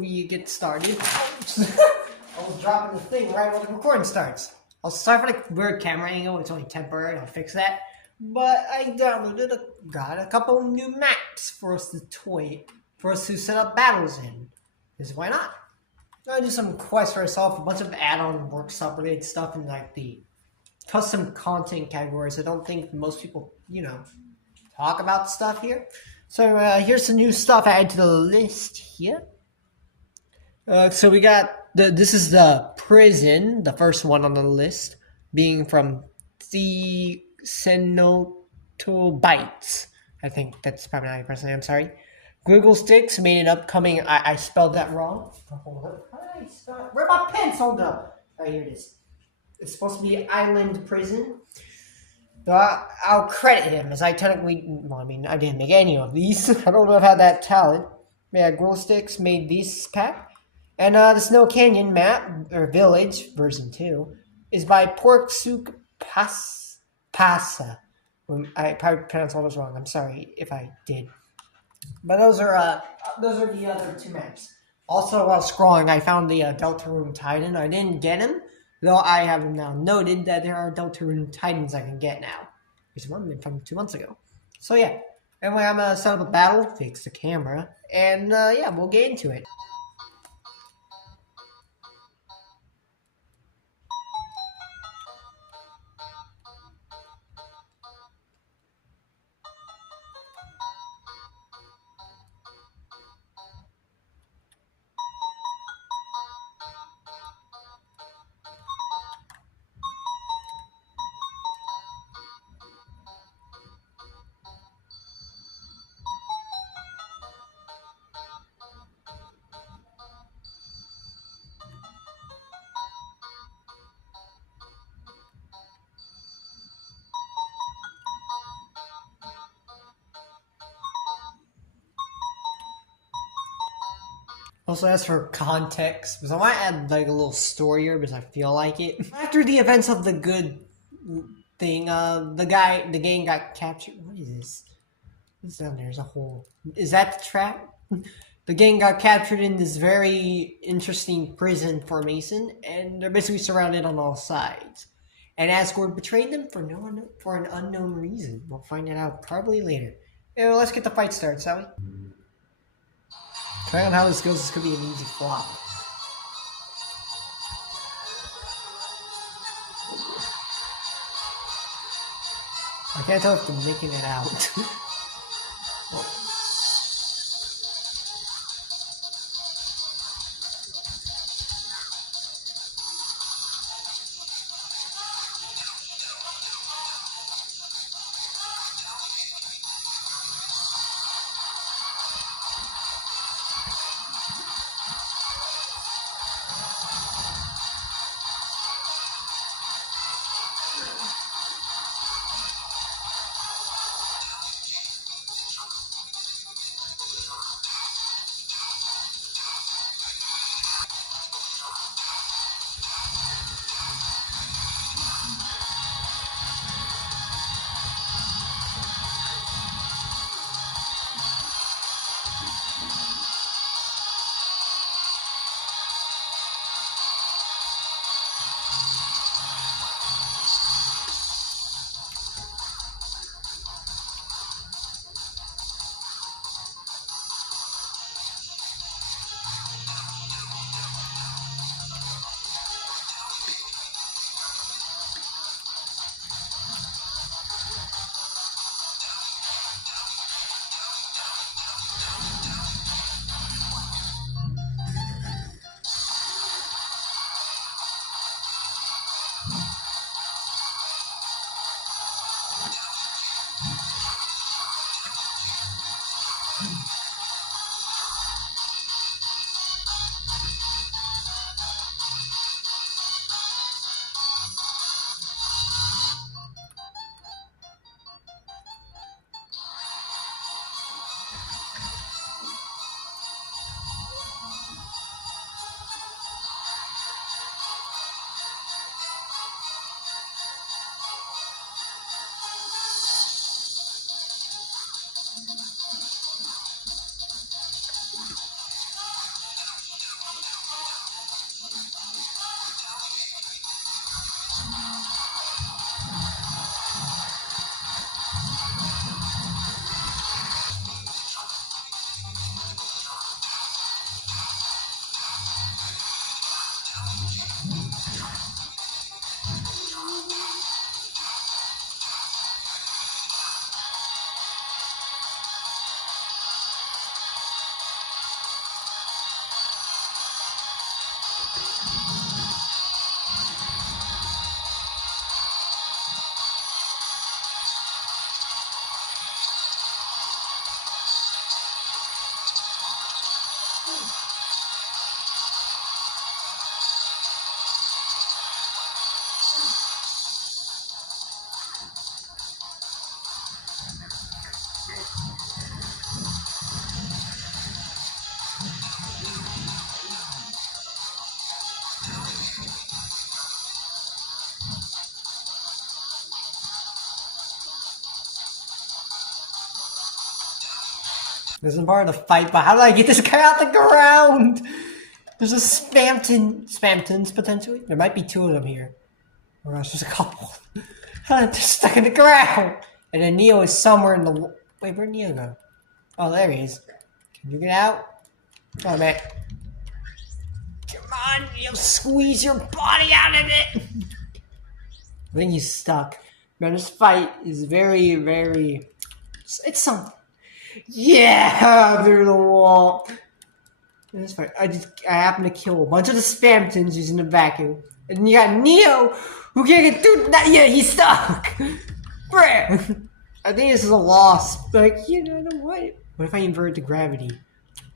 we get started, I was dropping the thing right when the recording starts. I'll start for the weird camera angle. It's only temporary. I'll fix that. But I got a couple new maps for us to set up battles in. Because why not? I do some quests for myself, a bunch of add-on workshop related stuff in like the custom content categories. I don't think most people, talk about stuff here. So here's some new stuff added to the list here. So we got this is the prison, the first one on the list, being from the Cenotobites. I think that's probably not how you pronounce it. I'm sorry. Gwiggle Sticks made an upcoming. I spelled that wrong. Hold up. How did I spell? Where my pencil go? Oh, here it is. It's supposed to be Island Prison. So I'll credit him as I technically. Well, I mean, I didn't make any of these. I don't know if I had that talent. Yeah, Gwiggle Sticks made this pack. And the Snow Canyon map, or Village, version 2, is by Porksuk Pasa. I probably pronounced all those wrong. I'm sorry if I did. But those are the other two maps. Also, while scrolling, I found the Deltarune Titan. I didn't get him, though I have now noted that there are Deltarune Titans I can get now. There's one from 2 months ago. So yeah. Anyway, I'm going to set up a battle, fix the camera, and we'll get into it. Also, as for context, because I want to add like a little story here because I feel like it. After the events of the good thing, the gang got captured. What is this? What's down there? There's a hole. Is that the trap? The gang got captured in this very interesting prison formation, and they're basically surrounded on all sides. And Asgore betrayed them for an unknown reason. We'll find it out probably later. Anyway, let's get the fight started, shall we? Depending on how this goes, this could be an easy flop. I can't tell if they're making it out. This isn't part of the fight, but how do I get this guy out the ground? There's a Spamtons potentially. There might be 2 of them here. Or else there's a couple. They're stuck in the ground. And then Neo is somewhere in the... Wait, where'd Neo go? Oh, there he is. Can you get out? Oh, man. Come on, Neo, squeeze your body out of it. I think he's stuck. Man, this fight is very, very... It's something. Yeah, through the wall. This fight, I happen to kill a bunch of the Spamtons using the vacuum. And then you got Neo, who can't get through that yet. He's stuck. Bruh. I think this is a loss. Like, you know what? What if I invert the gravity?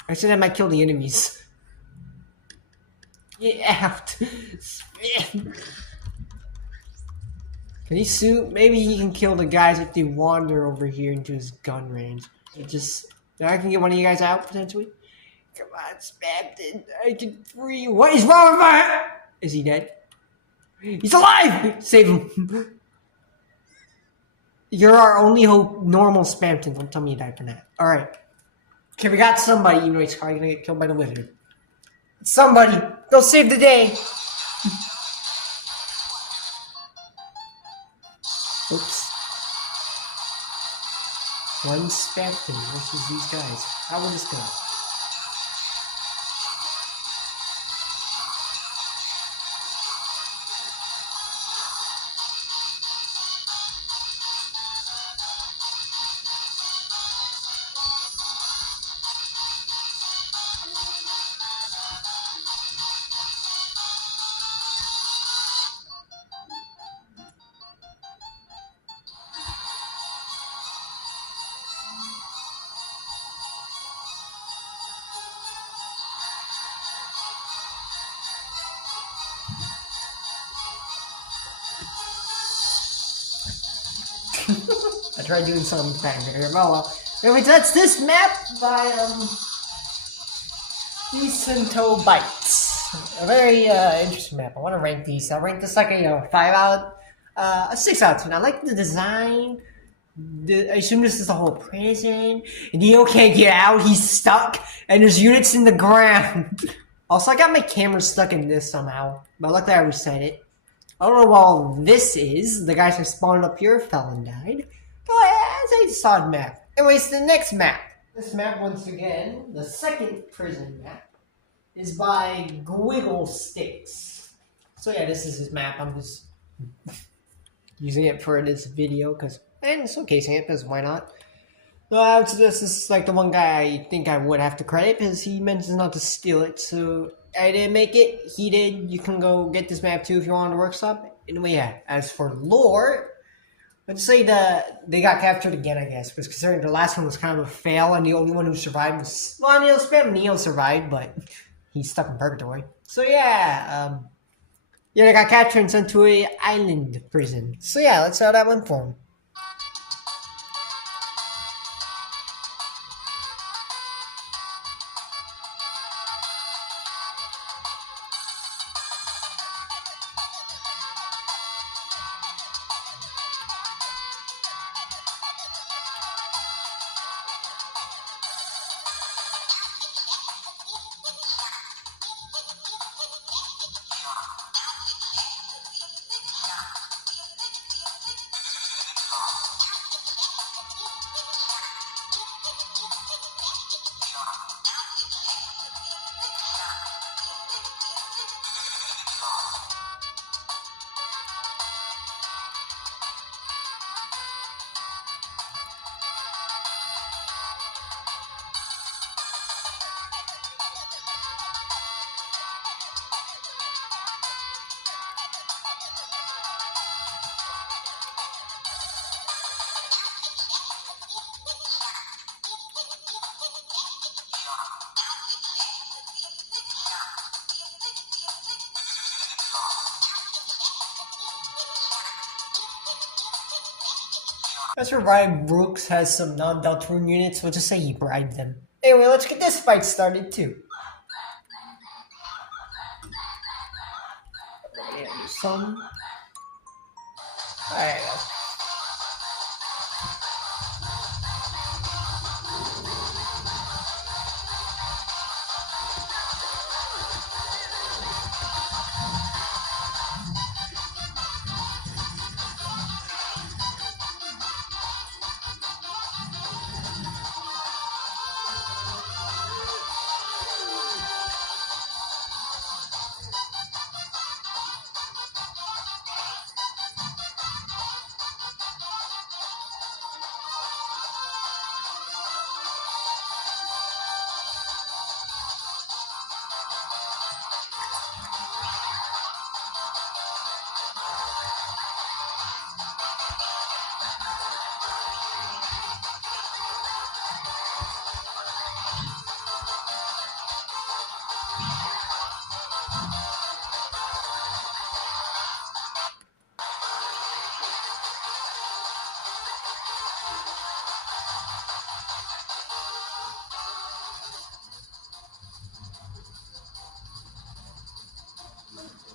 I said I might kill the enemies. Get out. Can he shoot? Maybe he can kill the guys if they wander over here into his gun range. I can get one of you guys out, potentially. Come on, Spamton. I can free you. What is wrong with my... Is he dead? He's alive! Save him. You're our only hope, normal Spamton. Don't tell me you died for that. Alright. Okay, we got somebody. You know he's probably gonna get killed by the wizard. Somebody. Go save the day. Oops. One Spamton versus these guys. How will this go? I tried doing something back there. Oh well. Anyways, that's this map by Decento Bites. A very interesting map. I want to rank these. I'll rank this like a 6 out of 10. I like the design. I assume this is the whole prison. And Neo can't get out. He's stuck. And there's units in the ground. Also, I got my camera stuck in this somehow. But luckily I reset it. I don't know what all this is. The guys who spawned up here fell and died. But it's a solid map. Anyways, the next map. This map, once again, the second prison map, is by Gwiggle Sticks. So yeah, this is his map. I'm just using it for this video because, and showcasing it because why not? This is like the one guy I think I would have to credit because he mentions not to steal it. So I didn't make it. He did. You can go get this map too if you want to workshop. Anyway, yeah. As for lore, let's say they got captured again, I guess, because considering the last one was kind of a fail, and the only one who survived was Neo survived, but he's stuck in purgatory. So yeah, they got captured and sent to a island prison. So yeah, let's see how that went for him. As for Ryan Brooks has some non-Deltarune units, we'll just say he bribed them. Anyway, let's get this fight started too. And some. Alright.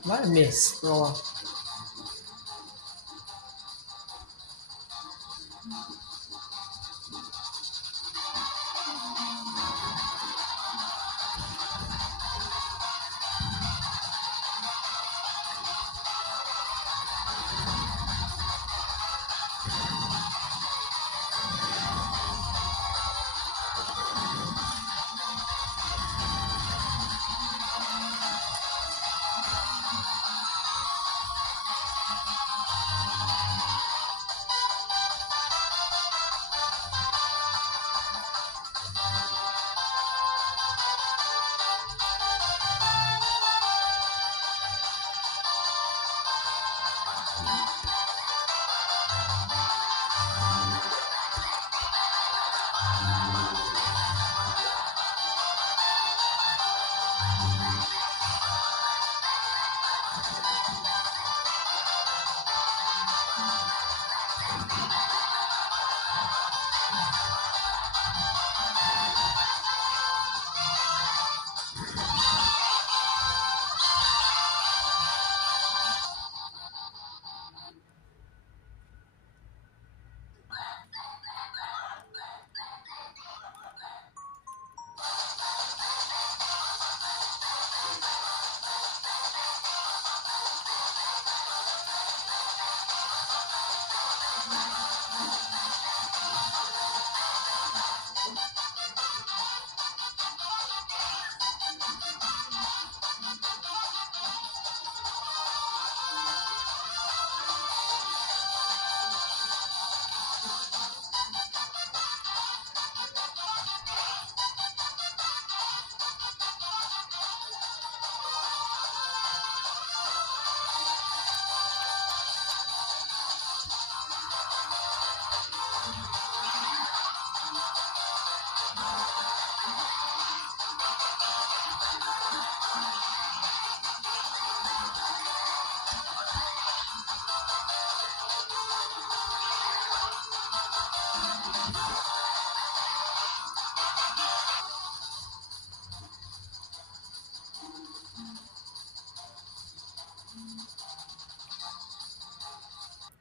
What a miss. Oh, well.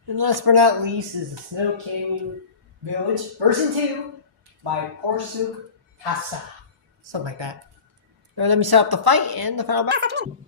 And last but not least is the Snow Canyon Village version 2 by Porsuk Hassa. Something like that. Now let me set up the fight and the final battle.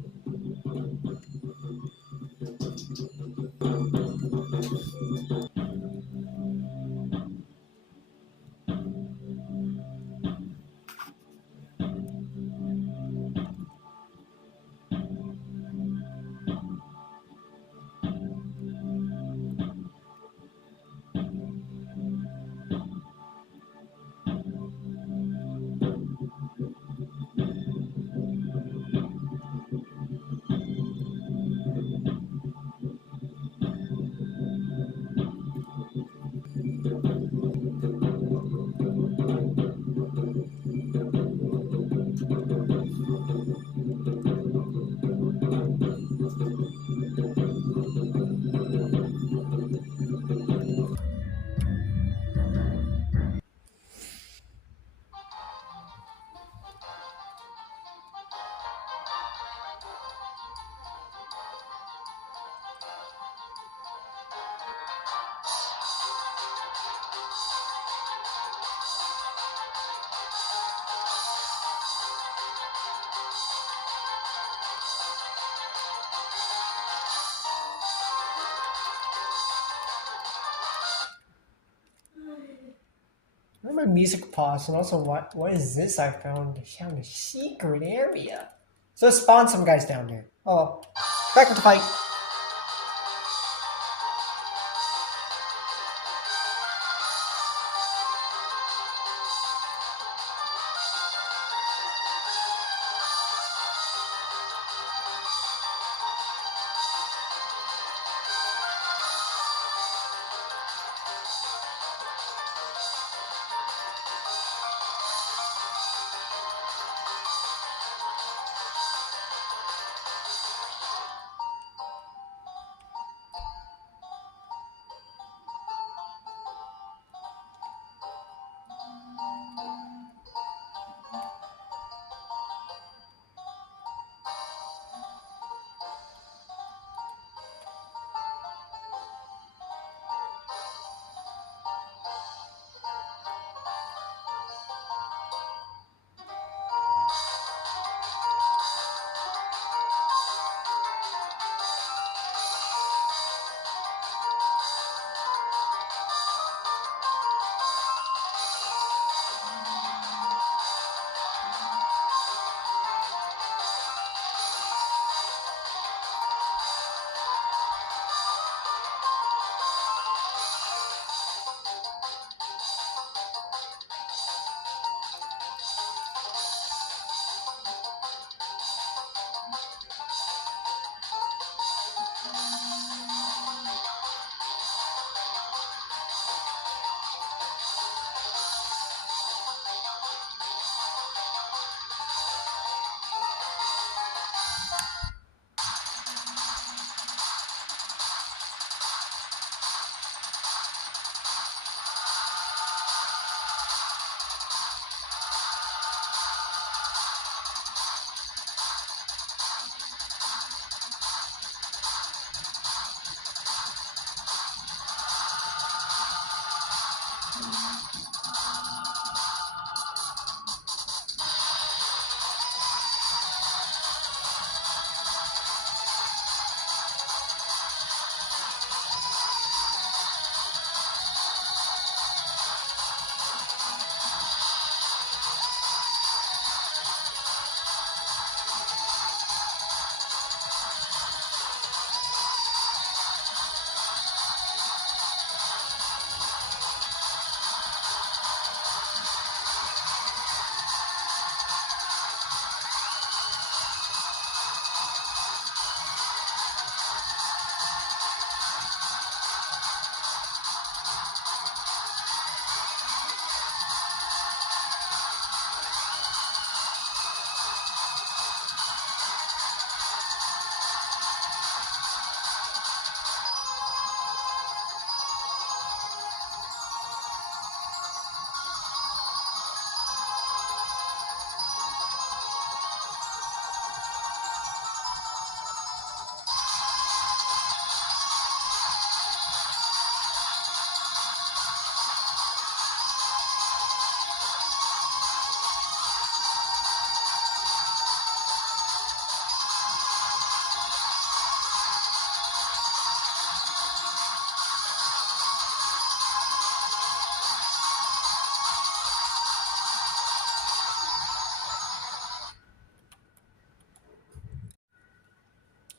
Where my music paused, and also what is this I found? Found a secret area. So let's spawn some guys down there. Oh, back with the fight.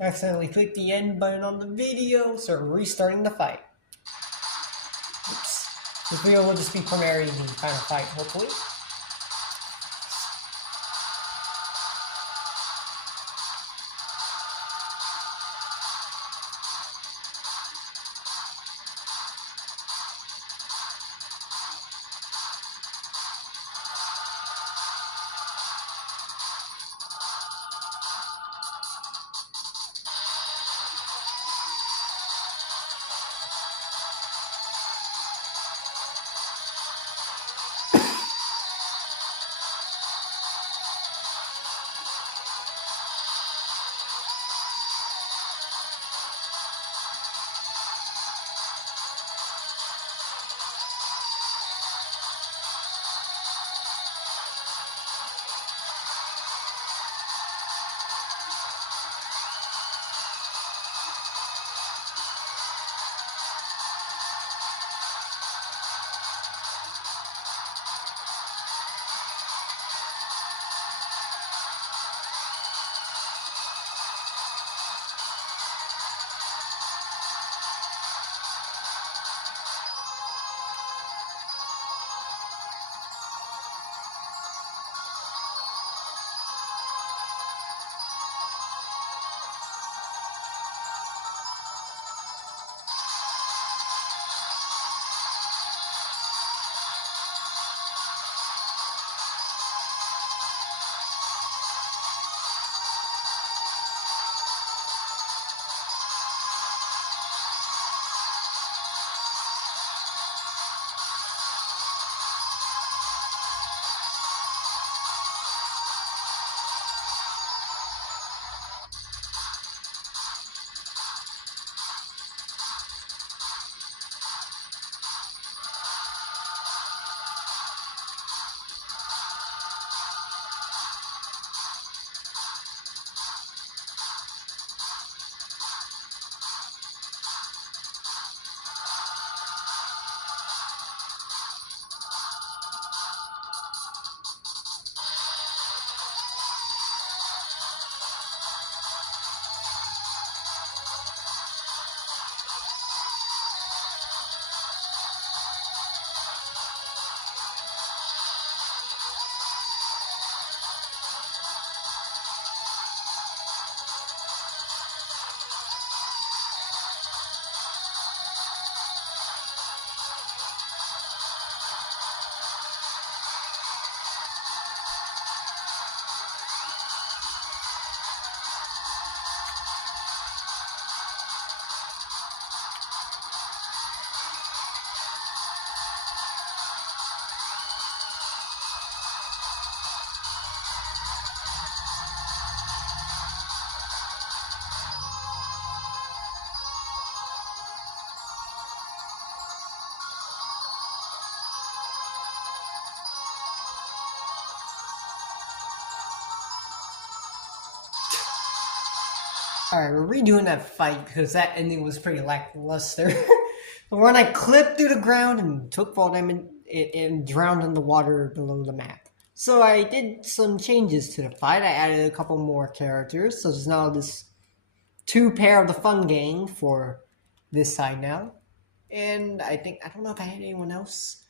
Accidentally clicked the end button on the video, so we're restarting the fight. Oops. This video will just be primarily the final fight, hopefully. Alright, we're redoing that fight because that ending was pretty lackluster. When I clipped through the ground and took fall damage and drowned in the water below the map. So I did some changes to the fight. I added a couple more characters. So there's now this 2 pair of the fun gang for this side now. And I don't know if I had anyone else.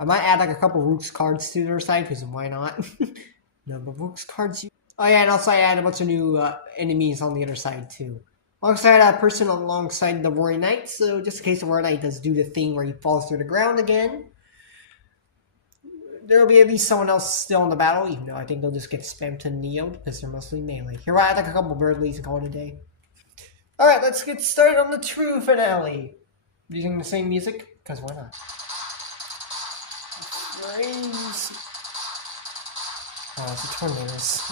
I might add like a couple Rook's cards to their side because why not? No, but Rook's cards. Oh yeah, and also I added a bunch of new enemies on the other side too. Alongside a person alongside the Warrior Knight, so just in case the Warrior Knight does do the thing where he falls through the ground again, there will be at least someone else still in the battle, even though I think they'll just get Spamton Neo because they're mostly melee. Here I add like a couple Birdlies and call it a day. Alright, let's get started on the true finale. Using the same music, because why not? Frames. Oh, it's a tornadoes.